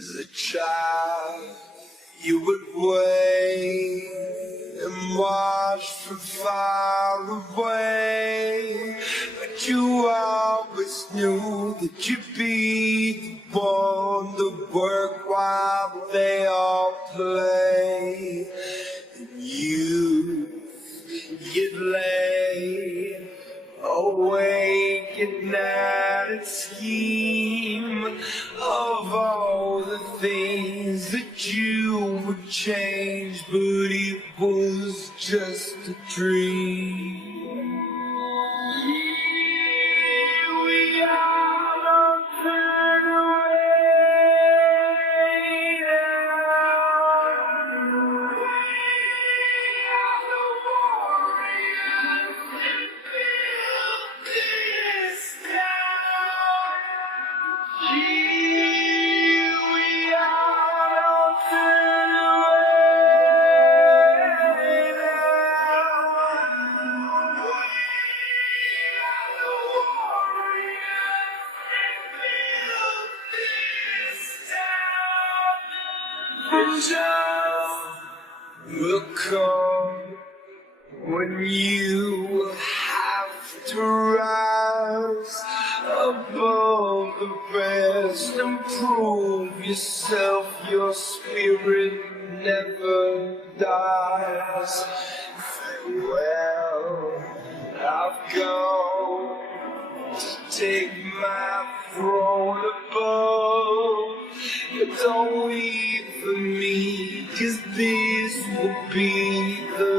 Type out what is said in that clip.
As a child, you would wait and watch from far away, but you always knew that you'd be the one to work while they all play. And you'd lay awake at night and scheme of all the things that you would change, but it was just a dream. Here we are, don't turn away now. We are the warriors that build this town. Here we are, don't turn away now. We are the warriors that build this town. The time will come when you will have to rise above the rest and prove yourself. Your spirit never dies. Farewell, I've gone to take my throne above. But don't weep for me, 'cause this will be the